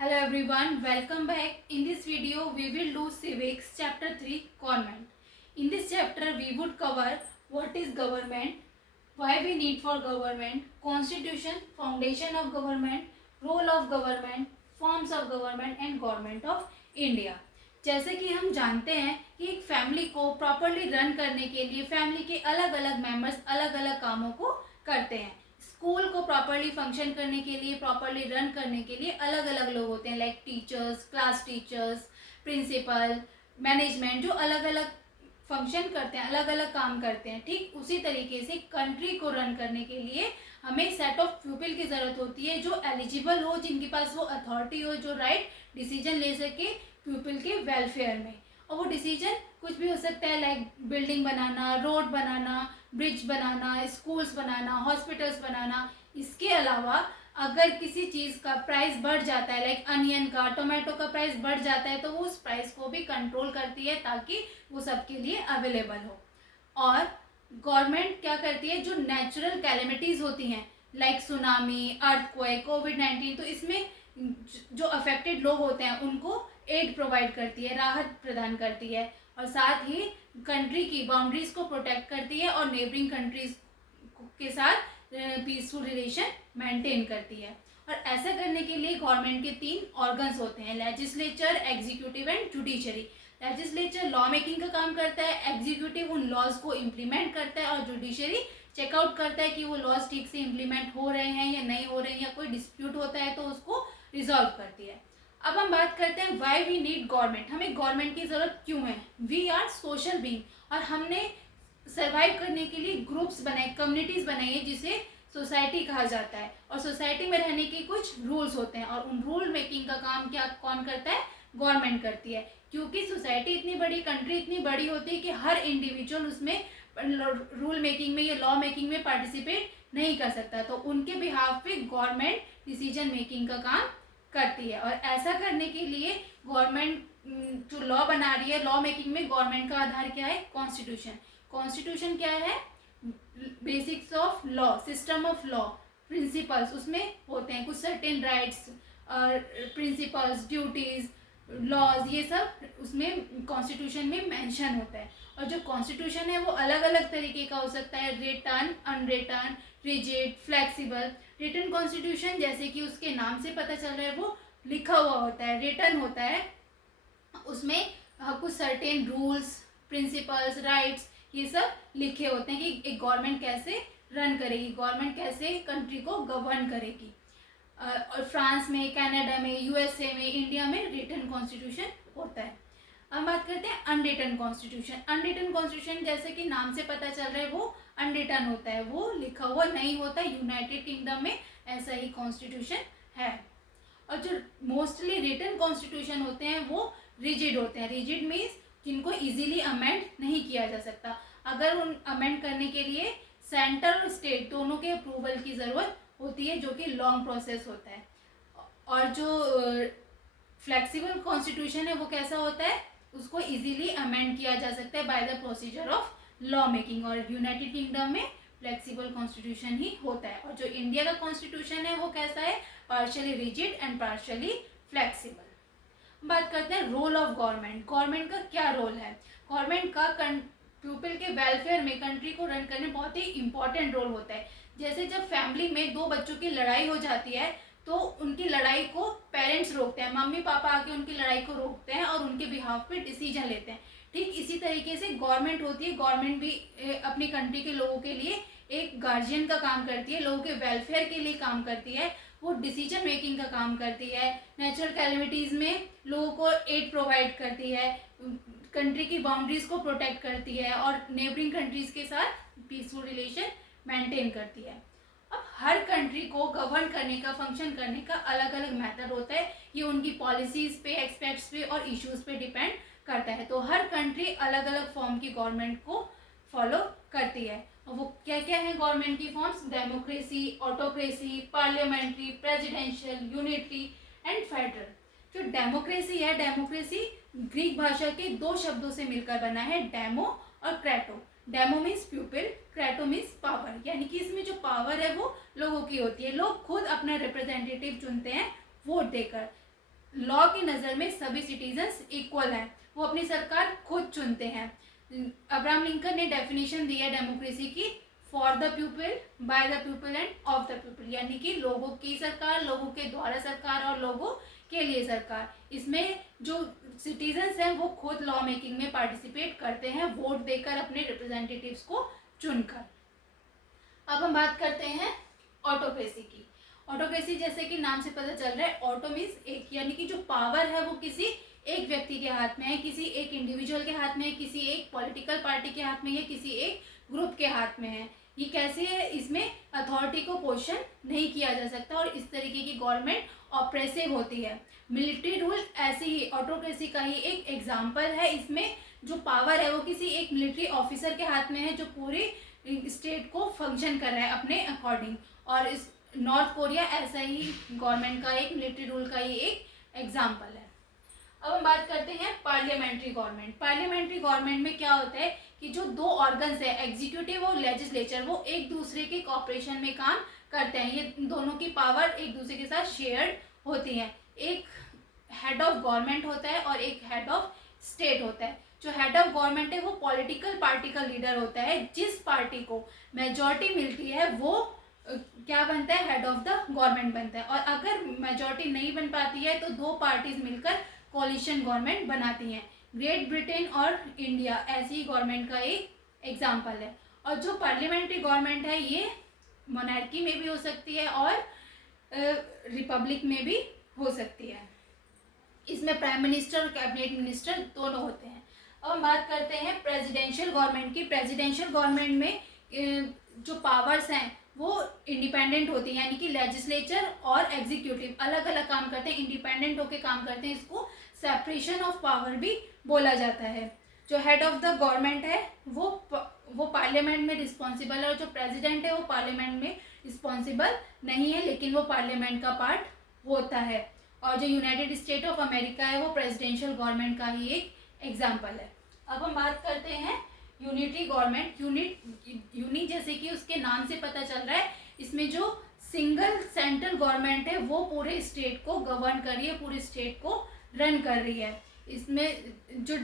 Hello everyone, welcome back. In this video, we will do Civics Chapter 3 Government. In this chapter, we would cover what is government, why we need for government, constitution, foundation of government, role of government, forms of government and government of India. जैसे कि हम जानते हैं कि एक family को properly run करने के लिए फैमिली के अलग अलग मेंबर्स अलग अलग कामों को करते हैं. स्कूल को प्रॉपरली फंक्शन करने के लिए प्रॉपरली रन करने के लिए अलग अलग लोग होते हैं, like teachers, class teachers, principal, management, जो अलग अलग फंक्शन करते हैं, अलग अलग काम करते हैं. ठीक उसी तरीके से कंट्री को रन करने के लिए हमें सेट ऑफ पीपल की ज़रूरत होती है जो एलिजिबल हो, जिनके पास वो अथॉरिटी हो, जो राइट डिसीजन ले सके पीपल के वेलफेयर में. और वो डिसीजन कुछ भी हो सकता है, लाइक बिल्डिंग बनाना, रोड बनाना, ब्रिज बनाना, स्कूल्स बनाना, हॉस्पिटल्स बनाना. इसके अलावा अगर किसी चीज़ का प्राइस बढ़ जाता है, लाइक अनियन का, टोमेटो का प्राइस बढ़ जाता है, तो वो उस प्राइस को भी कंट्रोल करती है ताकि वो सबके लिए अवेलेबल हो. और गवर्नमेंट क्या करती है, जो नेचुरल कैलेमिटीज़ होती हैं लाइक सुनामी, अर्थक्वेक, कोविड-19, तो इसमें जो अफेक्टेड लोग होते हैं उनको एड प्रोवाइड करती है, राहत प्रदान करती है. और साथ ही कंट्री की बाउंड्रीज को प्रोटेक्ट करती है और नेबरिंग कंट्रीज के साथ पीसफुल रिलेशन मेंटेन करती है. और ऐसा करने के लिए गवर्नमेंट के 3 ऑर्गन्स होते हैं, legislature, executive and judiciary. Legislature law making का काम करता है, एग्जीक्यूटिव उन लॉज को इम्प्लीमेंट करता है और जुडिशरी चेकआउट करता है कि वो लॉज ठीक से इम्प्लीमेंट हो रहे हैं या नहीं हो रहे हैं, या कोई डिस्प्यूट होता है तो उसको रिजॉल्व करती है. अब हम बात करते हैं व्हाई वी नीड गवर्नमेंट. हमें गवर्नमेंट की ज़रूरत क्यों है. वी आर सोशल बीइंग, और हमने सर्वाइव करने के लिए ग्रुप्स बनाए, कम्युनिटीज़ बनाई है जिसे सोसाइटी कहा जाता है. और सोसाइटी में रहने के कुछ रूल्स होते हैं और उन रूल मेकिंग का काम क्या कौन करता है, गवर्नमेंट करती है. क्योंकि सोसाइटी इतनी बड़ी, कंट्री इतनी बड़ी होती है कि हर इंडिविजुअल उसमें रूल मेकिंग में या लॉ मेकिंग में पार्टिसिपेट नहीं कर सकता, तो उनके बिहाफ पे गवर्नमेंट डिसीजन मेकिंग का काम करती है. और ऐसा करने के लिए गवर्नमेंट जो लॉ बना रही है, लॉ मेकिंग में गवर्नमेंट का आधार क्या है, कॉन्स्टिट्यूशन. कॉन्स्टिट्यूशन क्या है, basics of law, system of law, principles उसमें होते हैं, कुछ certain rights, principles, duties, laws, ये सब उसमें कॉन्स्टिट्यूशन में मेंशन होता है. और जो कॉन्स्टिट्यूशन है वो अलग अलग तरीके का हो सकता है, written, unwritten, rigid, flexible. Written constitution जैसे कि उसके नाम से पता चल रहा है वो लिखा हुआ होता है. रिटन होता है, उसमें कुछ सर्टेन रूल्स, प्रिंसिपल्स, राइट्स, ये सब लिखे होते हैं कि एक गवर्नमेंट कैसे रन करेगी, गवर्नमेंट कैसे कंट्री को गवर्न करेगी. और फ्रांस में, कनाडा में, यूएसए में, इंडिया में रिटन कॉन्स्टिट्यूशन होता है. अब बात करते हैं अनरिटन कॉन्स्टिट्यूशन. अनरिटन कॉन्स्टिट्यूशन जैसे कि नाम से पता चल रहा है वो अनरिटन होता है, वो लिखा हुआ नहीं होता. यूनाइटेड किंगडम में ऐसा ही कॉन्स्टिट्यूशन है. और जो मोस्टली रिटन कॉन्स्टिट्यूशन होते हैं वो रिजिड होते हैं. रिजिड मीन्स जिनको इजीली अमेंड नहीं किया जा सकता. अगर उन अमेंड करने के लिए सेंटर और स्टेट दोनों के अप्रूवल की ज़रूरत होती है, जो कि लॉन्ग प्रोसेस होता है. और जो फ्लेक्सिबल कॉन्स्टिट्यूशन है वो कैसा होता है, उसको इजीली अमेंड किया जा सकता है by the procedure of law making. और यूनाइटेड किंगडम में फ्लेक्सिबल कॉन्स्टिट्यूशन ही होता है. और जो इंडिया का कॉन्स्टिट्यूशन है वो कैसा है, partially rigid and partially flexible. बात करते हैं रोल ऑफ गवर्नमेंट. गवर्नमेंट का क्या रोल है. गवर्नमेंट का पीपल के वेलफेयर में, कंट्री को रन करने में बहुत ही इंपॉर्टेंट रोल होता है. जैसे जब फैमिली में 2 बच्चों की लड़ाई हो जाती है तो उनकी लड़ाई को पेरेंट्स रोकते हैं, मम्मी पापा आके उनकी लड़ाई को रोकते हैं और उनके बिहाफ पे डिसीजन लेते हैं. ठीक इसी तरीके से गवर्नमेंट होती है. गवर्नमेंट भी अपनी कंट्री के लोगों के लिए एक गार्जियन का काम करती है, लोगों के वेलफेयर के लिए काम करती है, वो डिसीजन मेकिंग का काम करती है, नेचुरल कैलेमिटीज़ में लोगों को एड प्रोवाइड करती है, कंट्री की बाउंड्रीज को प्रोटेक्ट करती है और नेबरिंग कंट्रीज़ के साथ पीसफुल रिलेशन मेंटेन करती है. अब हर कंट्री को गवर्न करने का, फंक्शन करने का अलग अलग मेथड होता है. ये उनकी पॉलिसीज़ पे, एक्सपेक्ट्स पे और इश्यूज़ पे डिपेंड करता है. तो हर कंट्री अलग अलग फॉर्म की गवर्नमेंट को फॉलो करती है. और वो क्या क्या है गवर्नमेंट की forms, democracy, autocracy, parliamentary, presidential, unitary and federal. जो डेमोक्रेसी है, डेमोक्रेसी ग्रीक भाषा के 2 शब्दों से मिलकर बना है, डेमो और क्रेटो. डेमो मीन्स पीपल, क्रेटो मीन्स पावर. यानी कि इसमें जो पावर है वो लोगों की होती है. लोग खुद अपना रिप्रेजेंटेटिव चुनते हैं वोट देकर. लॉ की नज़र में सभी सिटीजन्स इक्वल हैं, वो अपनी सरकार खुद चुनते हैं। अब्राहम लिंकन ने डेफिनेशन दी है डेमोक्रेसी की, for the people, by the people end of the people, यानी कि लोगों की सरकार, लोगों के द्वारा सरकार और लोगों के लिए सरकार। इसमें जो सिटीजन्स हैं वो खुद लॉ मेकिंग में पार्टिसिपेट करते हैं, वोट देकर अपने रिप्रेजेंटेटिव्स को चुनकर। अब हम बात करते हैं ऑटोक्रेसी की। ऑटोक्रेसी जैसे कि नाम से पता चल रहा है, ऑटो मीन्स एक, यानी कि जो पावर है वो किसी एक व्यक्ति के हाथ में है, किसी एक इंडिविजुअल के हाथ में है, किसी एक पॉलिटिकल पार्टी के हाथ में है, किसी एक ग्रुप के हाथ में है। ये कैसे है, इसमें अथॉरिटी को क्वेश्चन नहीं किया जा सकता और इस तरीके की गवर्नमेंट ऑप्रेसिव होती है। मिलिट्री रूल ऐसी ही ऑटोक्रेसी का ही एक एग्जाम्पल है। इसमें जो पावर है वो किसी एक मिलिट्री ऑफिसर के हाथ में है जो पूरी स्टेट को फंक्शन कर रहा है अपने अकॉर्डिंग। और इस नॉर्थ कोरिया ऐसा ही गवर्नमेंट का एक मिलिट्री रूल का ही एक एग्जाम्पल है। अब हम बात करते हैं पार्लियामेंट्री गवर्नमेंट। पार्लियामेंट्री गवर्नमेंट में क्या होता है कि जो दो ऑर्गन्स है, एग्जीक्यूटिव और लेजिस्लेचर, वो एक दूसरे के कॉपरेशन में काम करते हैं। ये दोनों की पावर एक दूसरे के साथ शेयर्ड होती है। एक हेड ऑफ गवर्नमेंट होता है और एक हेड ऑफ स्टेट होता है। जो हेड ऑफ गवर्नमेंट है वो पॉलिटिकल पार्टी का लीडर होता है। जिस पार्टी को मेजॉरिटी मिलती है वो क्या बनता है, हेड ऑफ द गवर्नमेंट बनता है। और अगर मेजॉरिटी नहीं बन पाती है तो दो पार्टीज मिलकर कोलिशन गवर्नमेंट बनाती हैं। ग्रेट ब्रिटेन और इंडिया ऐसी गवर्नमेंट का एक एग्जाम्पल है। और जो पार्लियामेंट्री गवर्नमेंट है ये मोनार्की में भी हो सकती है और रिपब्लिक में भी हो सकती है। इसमें प्राइम मिनिस्टर और कैबिनेट मिनिस्टर दोनों होते हैं। अब हम बात करते हैं प्रेसिडेंशियल गवर्नमेंट की। प्रेसिडेंशियल गवर्नमेंट में जो पावर्स हैं वो इंडिपेंडेंट होती है, यानी कि लेजिस्लेचर और एग्जीक्यूटिव अलग अलग काम करते हैं, इंडिपेंडेंट होकर काम करते हैं। इसको सेपरेशन ऑफ पावर भी बोला जाता है। जो हेड ऑफ द गवर्नमेंट है वो पार्लियामेंट में रिस्पॉन्सिबल है और जो प्रेसिडेंट है वो पार्लियामेंट में रिस्पॉन्सिबल नहीं है, लेकिन वो पार्लियामेंट का पार्ट होता है। और जो यूनाइटेड स्टेट ऑफ अमेरिका है वो प्रेसिडेंशियल गवर्नमेंट का ही एक एग्जाम्पल है। अब हम बात करते हैं यूनिटरी गवर्नमेंट। यूनि जैसे कि उसके नाम से पता चल रहा है, इसमें जो सिंगल सेंट्रल गवर्नमेंट है वो पूरे स्टेट को गवर्न कर रही है, पूरे स्टेट को रन कर रही है। इसमें जो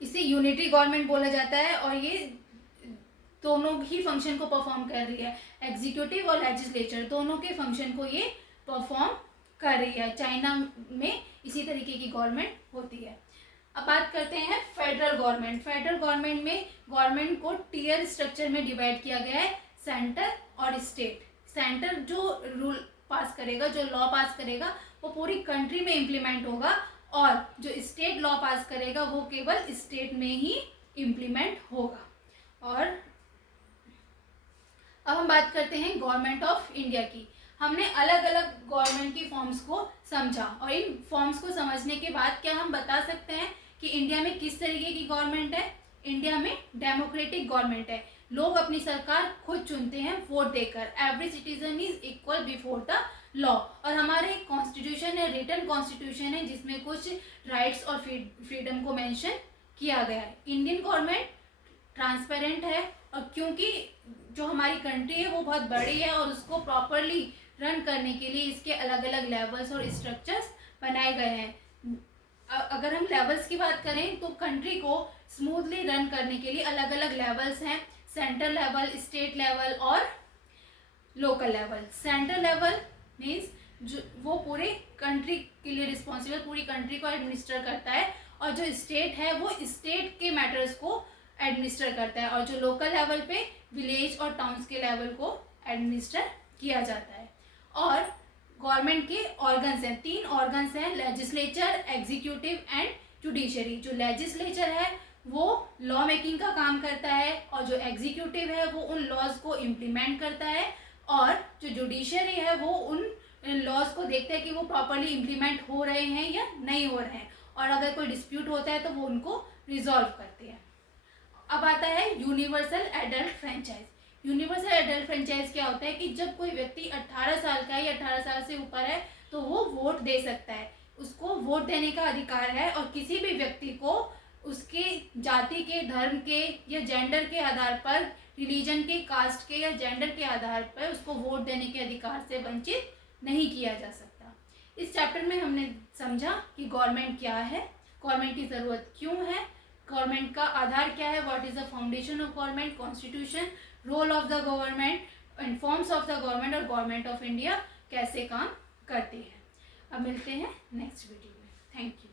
इसे यूनिटरी गवर्नमेंट बोला जाता है और ये दोनों ही फंक्शन को परफॉर्म कर रही है। एग्जीक्यूटिव और लेजिस्लेचर दोनों के फंक्शन को ये परफॉर्म कर रही है। चाइना में इसी तरीके की गवर्नमेंट होती है। अब बात करते हैं फेडरल गवर्नमेंट। फेडरल गवर्नमेंट में गवर्नमेंट को टीयर स्ट्रक्चर में डिवाइड किया गया है, सेंटर और स्टेट। सेंटर जो रूल पास करेगा, जो लॉ पास करेगा वो पूरी कंट्री में इम्प्लीमेंट होगा और जो स्टेट लॉ पास करेगा वो केवल स्टेट में ही इम्प्लीमेंट होगा। और अब हम बात करते हैं गवर्नमेंट ऑफ इंडिया की। हमने अलग अलग गवर्नमेंट की फॉर्म्स को समझा और इन फॉर्म्स को समझने के बाद क्या हम बता सकते हैं कि इंडिया में किस तरीके की गवर्नमेंट है। इंडिया में डेमोक्रेटिक गवर्नमेंट है। लोग अपनी सरकार खुद चुनते हैं वोट देकर। Every citizen is equal before the law. और हमारे एक कॉन्स्टिट्यूशन है, रिटन कॉन्स्टिट्यूशन है, जिसमें कुछ राइट्स और फ्रीडम को मेंशन किया गया है। इंडियन गवर्नमेंट ट्रांसपेरेंट है और क्योंकि जो हमारी कंट्री है वो बहुत बड़ी है और उसको प्रॉपरली रन करने के लिए इसके अलग अलग लेवल्स और स्ट्रक्चर्स बनाए गए हैं। अगर हम लेवल्स की बात करें तो कंट्री को स्मूथली रन करने के लिए अलग अलग लेवल्स हैं, सेंट्रल लेवल, स्टेट लेवल और local level. Central level means जो वो पूरे कंट्री के लिए रिस्पॉन्सिबल, पूरी कंट्री को एडमिनिस्टर करता है। और जो स्टेट है वो स्टेट के मैटर्स को एडमिनिस्टर करता है। और जो लोकल लेवल पे विलेज और टाउन्स के लेवल को एडमिनिस्टर किया जाता है। और गवर्नमेंट के ऑर्गन्स हैं, 3 ऑर्गन्स हैं, लेजिस्लेचर, एग्जीक्यूटिव एंड जुडिशरी। जो लेजिस्लेचर है वो लॉ मेकिंग का काम करता है और जो एग्जीक्यूटिव है वो उन लॉज को इम्प्लीमेंट करता है और जो जुडिशरी है वो उन लॉज को देखता है कि वो प्रॉपरली इम्प्लीमेंट हो रहे हैं या नहीं हो रहे हैं। और अगर कोई डिस्प्यूट होता है तो वो उनको रिजॉल्व करते हैं। अब आता है universal adult franchise. Universal adult franchise क्या होता है कि जब कोई व्यक्ति 18 साल का है या 18 साल से ऊपर है तो वो वोट दे सकता है। उसको वोट देने का अधिकार है और किसी भी व्यक्ति को उसके जाति के, धर्म के या जेंडर के आधार पर, रिलीजन के, कास्ट के या जेंडर के आधार पर उसको वोट देने के अधिकार से वंचित नहीं किया जा सकता। इस चैप्टर में हमने समझा कि गवर्नमेंट क्या है, गवर्नमेंट की ज़रूरत क्यों है, गवर्नमेंट का आधार क्या है, what is the foundation of government, constitution, role of the government and forms of the government, और गवर्नमेंट ऑफ इंडिया कैसे काम करती है। अब मिलते हैं नेक्स्ट वीडियो में। Thank you.